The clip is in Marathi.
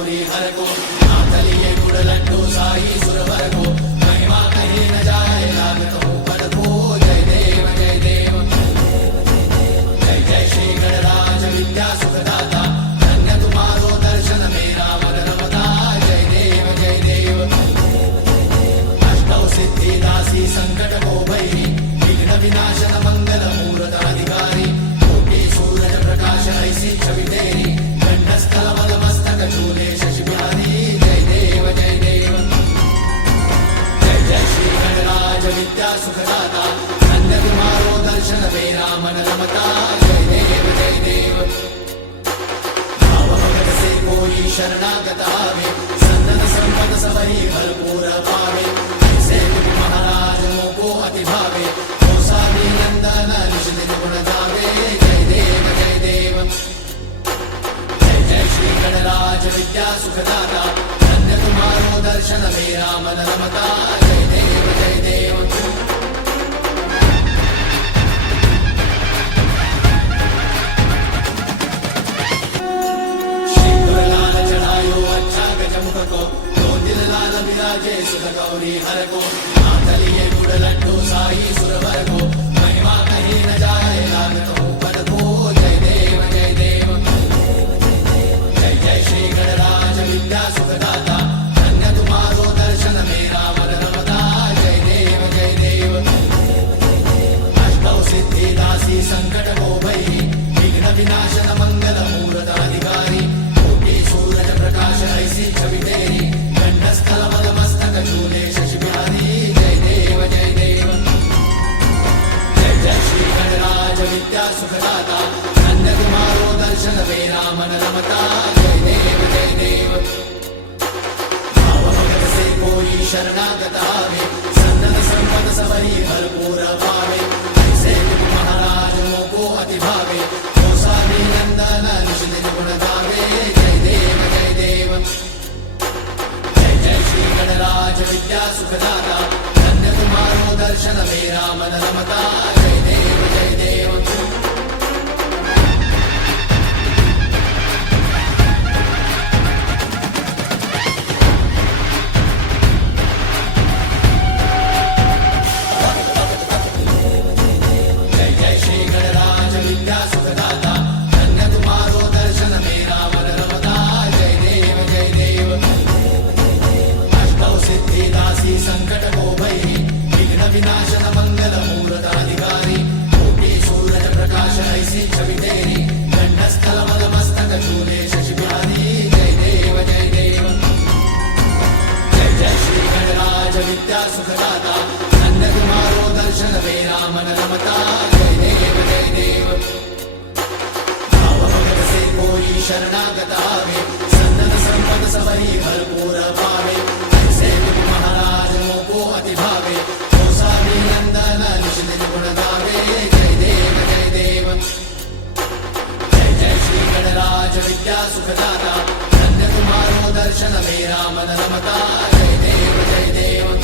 गौरी हर को नाथ लिए गुड़ लड्डू साई सुरवर को महिमा कहीं न जाए लागत हो पद को जय देव जय देव जय जय श्री गणराज विद्या सुखदाता धन्य तुम्हारो दर्शन मेरा मन रमता जय देव जय देव अष्टौ सिद्धि दासी संकट को भैरी विघ्न विनाशन मंगल मूर्त अधिकारी कोटि सूरज प्रकाश ऐसी छवि तेरी कंठस्थल मल मस्तक झूले शशि बिहारी जय देव जय देव जय जय श्री गणराज विद्या सुखदाता धन्य तुम्हारो दर्शन मेरा मन रमता जय देव जय देव भाव भगत से कोई शरणागत आवे संतन संपद सबही भरपूर पावे ऐसे तुम महाराज मोको अति भावे गोसावी नंदन निज दिन गुण गावे जय देव जय देव जय जय श्री गणराज विद्या सुखदाता धन्य तुम्हारो दर्शन मेरा मन रमता जय देव जय देव सिंदूर लाल चढ़ायो अच्छा गजमुख को दो दिल लाल विराजे सुध गौरी हर को नाथ लिए गुड़ लड्डू साई सुरवर को महिमा कहीं न जाए लागत हो पद को जय देव जय देव जय जय श्री गणराज विद्या सुखदाता धन्य तुम्हारो दर्शन मेरा मन रमता जय देव जय देव अष्टौ सिद्धि दासी संकट को भैरी विघ्न विनाशन मंगल मूर्त अधिकारी कोटि सूरज प्रकाश ऐसी छवि तेरी कंठस्थल मल मस्तक झूले शशि बिहारी जय देव जय देव जय जय श्री गणराज विद्या सुखदाता धन्य तुम्हारो दर्शन मेरा मन रमता जय देव जय देव भाव भगत से कोई शरणागत आवे संतन संपद सबही भरपूर पावे ऐसे तुम महाराज मोको अति भावे गोसावी नंदन निज दिन गुण गावे जय देव जय देव जय जय श्री गणराज विद्या सुखदाता धन्य तुम्हारो दर्शन मेरा मन रमता जय देव जय देव जय जय श्री गणराज विद्या सुखदाता धन्य तुम्हारो दर्शन मेरा मन रमता जय देव जय देव अष्टौ सिद्धि दासी संकट को भैरी विघ्न विनाशन मंगल मूर्त अधिकारी कोटि सूरज प्रकाश ऐसी छवि तेरी कंठस्थल मल मस्तक झूले शशि बिहारी जय देव जय देव जय जय श्री गणराज विद्या सुखदाता धन्य तुम्हारो दर्शन मेरा मन रमता जय देव जय देव भाव भगत से कोई शरणागत आवे संतन संपद सबही भरपूर पावे ऐसे तुम महाराज मोको अति भावे गोसावी नंदन निज दिन गुण गावे जय देव जय देव जय जय श्री गणराज विद्या सुखदाता धन्य तुम्हारो दर्शन मेरा मन रमता जय देव जय देव